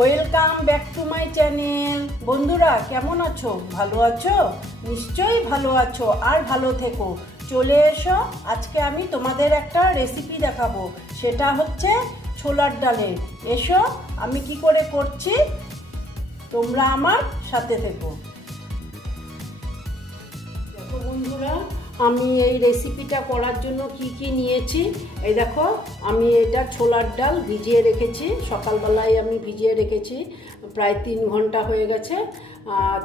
Welcome back to my channel বন্ধুরা, কেমন আছো? ভালো আছো? নিশ্চয়ই ভালো আছো আর ভালো থেকো। চলে এসো, আজকে আমি তোমাদের একটা রেসিপি দেখাবো। সেটা হচ্ছে ছোলার ডালের। এসো, আমি কি করে করছি? তোমরা আমার সাথে থেকো। দেখো বন্ধুরা আমি এই রেসিপিটা করার জন্য কি কি নিয়েছি? এই দেখো, আমি এটা ছোলার ডাল ভিজিয়ে রেখেছি। সকালবেলায় আমি ভিজিয়ে রেখেছি, প্রায় তিন ঘণ্টা হয়ে গেছে।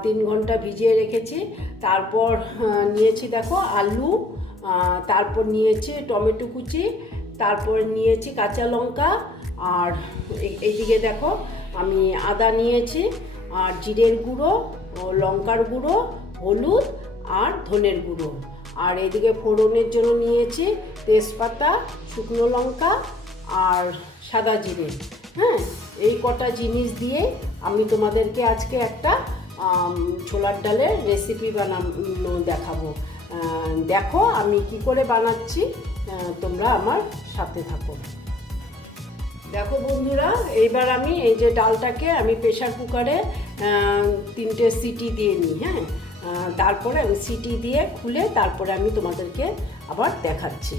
তিন ঘণ্টা ভিজিয়ে রেখেছি। তারপর নিয়েছি দেখো আলু তারপর নিয়েছি টমেটো কুচি, তারপর নিয়েছি কাঁচা লঙ্কা, আর এই- এইদিকে দেখো আমি আদা নিয়েছি, আর জিরের গুঁড়ো লঙ্কার গুঁড়ো, হলুদ আর ধনের গুঁড়ো। আর এদিকে ফোড়নের জন্য নিয়েছি তেজপাতা, শুকনো লঙ্কা আর সাদা জিরে। হ্যাঁ এই কটা জিনিস দিয়ে আমি তোমাদেরকে আজকে একটা ছোলার ডালের রেসিপি বানানো দেখাবো। দেখো আমি কি করে বানাচ্ছি তোমরা আমার সাথে থাকো। দেখো বন্ধুরা, এইবার আমি এই যে ডালটাকে আমি প্রেশার কুকারে তিনটে সিটি দিয়ে নিই হ্যাঁ? তারপরে আমি সিটি দিয়ে খুলে তারপরে আমি তোমাদেরকে আবার দেখাচ্ছি।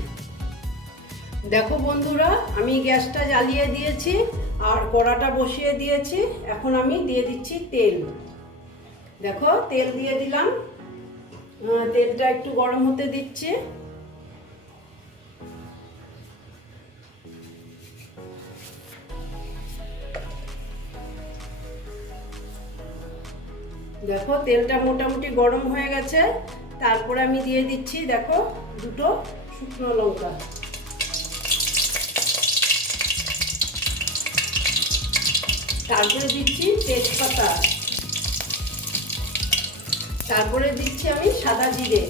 দেখো বন্ধুরা, আমি গ্যাসটা জ্বালিয়ে দিয়েছি আর কড়াটা বসিয়ে দিয়েছি। এখন আমি দিয়ে দিচ্ছি তেল। দেখো, তেল দিয়ে দিলাম। তেলটা একটু গরম হতে দিচ্ছি। দেখো, তেলটা মোটামুটি গরম হয়ে গেছে। তারপরে আমি দিয়ে দিচ্ছি, দেখো, দুটো শুকনো লঙ্কা। তারপরে দিচ্ছি তেজপাতা। তারপরে দিচ্ছি আমি সাদা জিরে।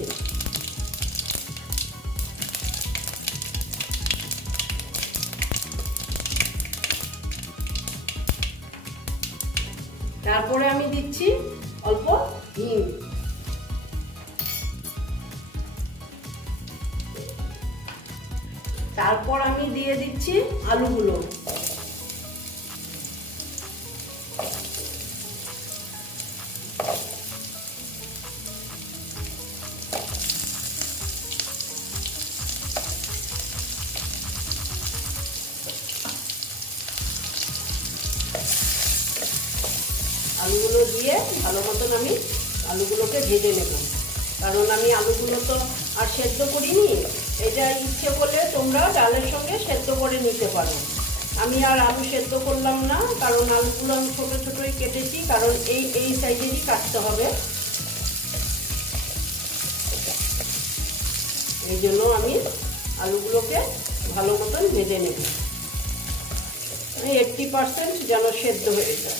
তারপরে আমি দিচ্ছি অল্প হিং। তারপর আমি দিয়ে দিচ্ছি আলুগুলো। আলুগুলো দিয়ে ভালো মতন আমি আলুগুলোকে ভেজে নেব। কারণ আমি আলুগুলো তো আর সেদ্ধ করিনি এটা ইচ্ছে করলে তোমরা ডালের সঙ্গে সেদ্ধ করে নিতে পারো। আমি আর আলু সেদ্ধ করলাম না, কারণ আলুগুলো আমি ছোটো ছোটোই কেটেছি, কারণ এই এই সাইজেরই কাটতে হবে। এই জন্য আমি আলুগুলোকে ভালো মতন ভেজে নেব। এইটটি পার্সেন্ট যেন সেদ্ধ হয়ে যায়।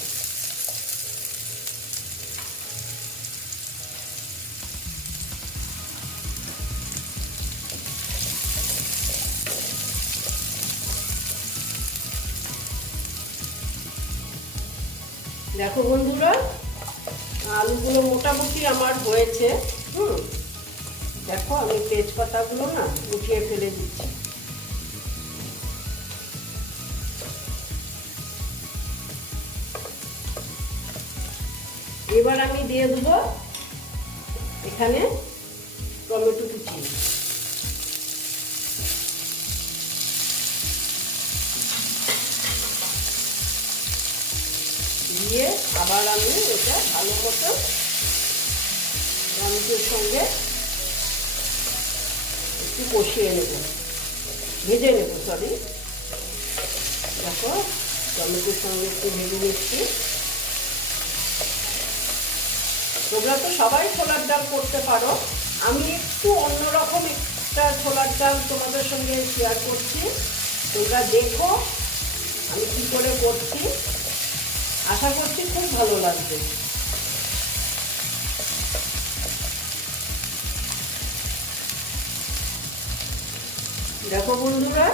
দেখো বন্ধুরা, আলুগুলো মোটামুটি আমার হয়েছে, হুম। দেখো আমি তেজপাতাগুলো না উঠিয়ে ফেলে দিচ্ছি। এবার আমি দিয়ে দেবো এখানে টমেটো কুচি দিয়ে আবার আমি এটা ভালো মতো টমেটোর সঙ্গে একটু কষিয়ে নেব। ভেজে নেব সরি দেখো, টমেটোর সঙ্গে একটু ভেজে নিচ্ছি। তোমরা তো সবাই ছোলার ডাল করতে পারো। আমি একটু অন্যরকম একটা ছোলার ডাল তোমাদের সঙ্গে শেয়ার করছি। তোমরা দেখো আমি কি করে করছি। আশা করছি খুব ভালো লাগবে। দেখো বন্ধুরা,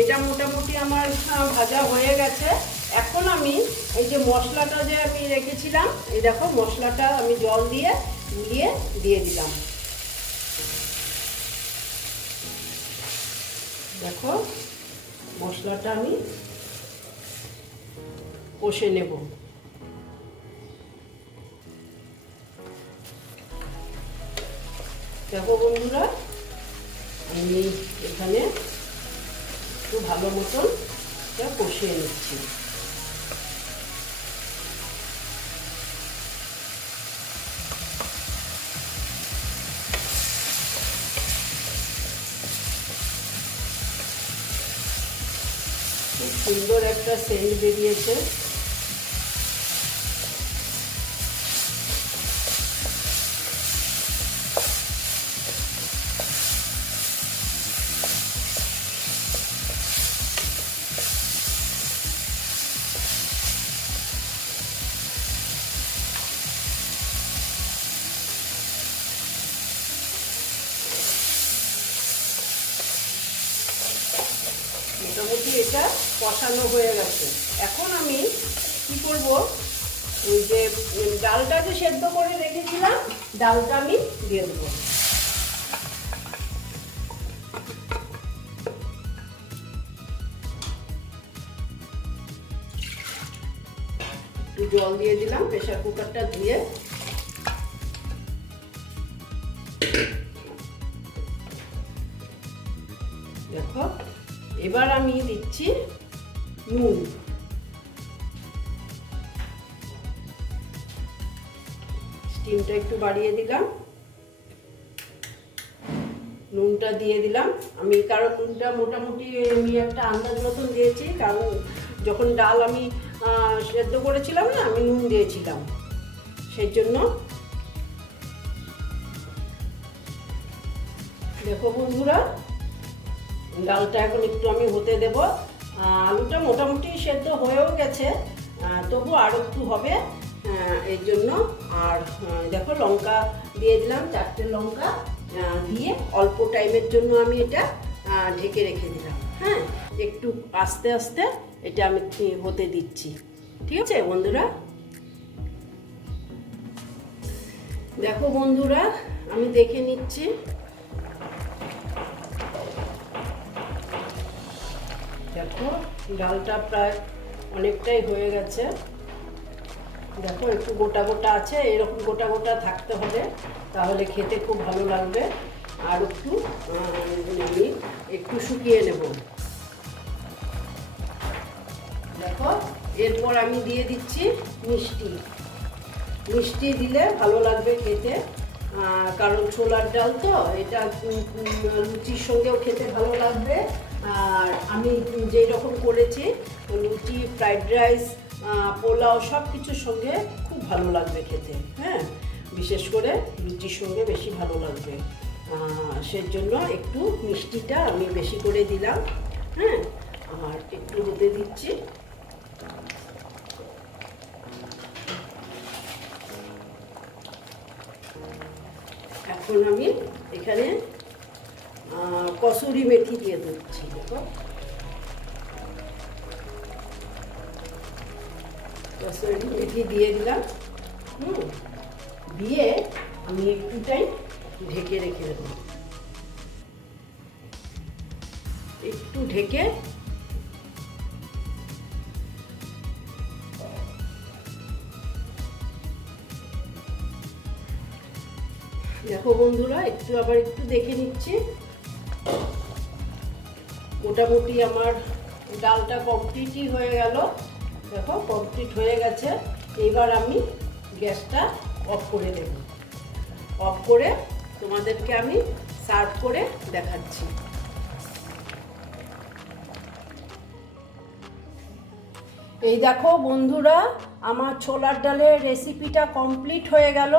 এটা মোটামুটি আমার ভাজা হয়ে গেছে। এখন আমি এই যে মশলাটা যে আমি রেখেছিলাম, এই দেখো মশলাটা আমি জল দিয়ে গুলিয়ে দিয়ে দিলাম। দেখো, মশলাটা আমি কষে নেব। দেখো বন্ধুরা আমি এখানে একটু ভালো মতন কষিয়ে নিচ্ছি। খুব সুন্দর একটা সেন্ট বেরিয়েছে। মোটামুটি এটা কষানো হয়ে গেছে। এখন আমি কি করব? ওই যে ডালটা যে সেদ্ধ করে রেখেছিলাম, ডালটা আমি দিয়ে দেবো। জল দিয়ে দিলাম প্রেশার কুকারটা ধুয়ে এবার আমি দিচ্ছি নুন। স্টিমটা একটু বাড়িয়ে দিলাম। নুনটা দিয়ে দিলাম। আমি কারণ নুনটা মোটামুটি আমি একটা আন্দাজ মতন দিয়েছি, কারণ যখন ডাল আমি সেদ্ধ করেছিলাম না, আমি নুন দিয়েছিলাম। সেই জন্য দেখো বন্ধুরা ডালটা এখন একটু আমি হতে দেব। আলুটা মোটামুটি সেদ্ধ হয়েও গেছে। তবু আর একটু হবে এর জন্য। আর দেখো লঙ্কা দিয়ে দিলাম, চারটে লঙ্কা দিয়ে অল্প টাইমের জন্য আমি এটা ঢেকে রেখে দিলাম। হ্যাঁ একটু আস্তে আস্তে এটা আমি হতে দিচ্ছি। ঠিক আছে বন্ধুরা? দেখো বন্ধুরা, আমি দেখে নিচ্ছি। দেখো, ডালটা প্রায় অনেকটাই হয়ে গেছে। দেখো, একটু গোটা গোটা আছে, এরকম গোটা গোটা থাকতে হবে, তাহলে খেতে খুব ভালো লাগবে। আর একটু আমি একটু শুকিয়ে নেব। দেখো, এরপর আমি দিয়ে দিচ্ছি মিষ্টি। মিষ্টি দিলে ভালো লাগবে খেতে। কারণ ছোলার ডাল তো, এটা লুচির সঙ্গেও খেতে ভালো লাগবে। আর আমি যেই রকম করেছি লুচি ফ্রাইড রাইস পোলাও সব কিছুর সঙ্গে খুব ভালো লাগবে খেতে হ্যাঁ? বিশেষ করে লুচির সঙ্গে বেশি ভালো লাগবে। আহ, সেই জন্য একটু মিষ্টিটা আমি বেশি করে দিলাম হ্যাঁ? আর একটু হতে দিচ্ছি। এখন আমি এখানে কসুরি মেথি দিয়ে দিচ্ছি কসুরি মেথি দিয়ে দিলাম। হুম, দিয়ে আমি একটু টাইম ঢেকে রেখে দেবো। একটু ঢেকে দেখো বন্ধুরা, একটু আবার একটু দেখে নিচ্ছি। মোটামুটি আমার ডালটা কমপ্লিটই হয়ে গেল। দেখো কমপ্লিট হয়ে গেছে। এইবার আমি গ্যাসটা অফ করে দেব। অফ করে তোমাদেরকে আমি সার্ভ করে দেখাচ্ছি। এই দেখো বন্ধুরা, আমার ছোলার ডালের রেসিপিটা কমপ্লিট হয়ে গেল।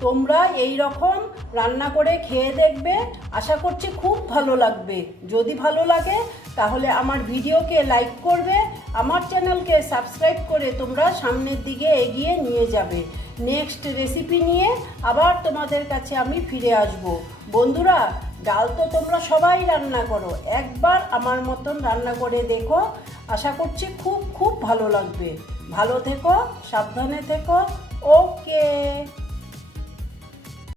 তোমরা এই রকম রান্না করে খেয়ে দেখবে। আশা করছি খুব ভালো লাগবে। যদি ভালো লাগে, তাহলে আমার ভিডিওকে লাইক করবে। আমার চ্যানেলকে সাবস্ক্রাইব করে তোমরা সামনের দিকে এগিয়ে নিয়ে যাবে। নেক্সট রেসিপি নিয়ে আবার তোমাদের কাছে আমি ফিরে আসব। বন্ধুরা, ডাল তো তোমরা সবাই রান্না করো। একবার আমার মতন রান্না করে দেখো। আশা করছি খুব খুব ভালো লাগবে। ভালো থেকো, সাবধানে থেকো। ওকে।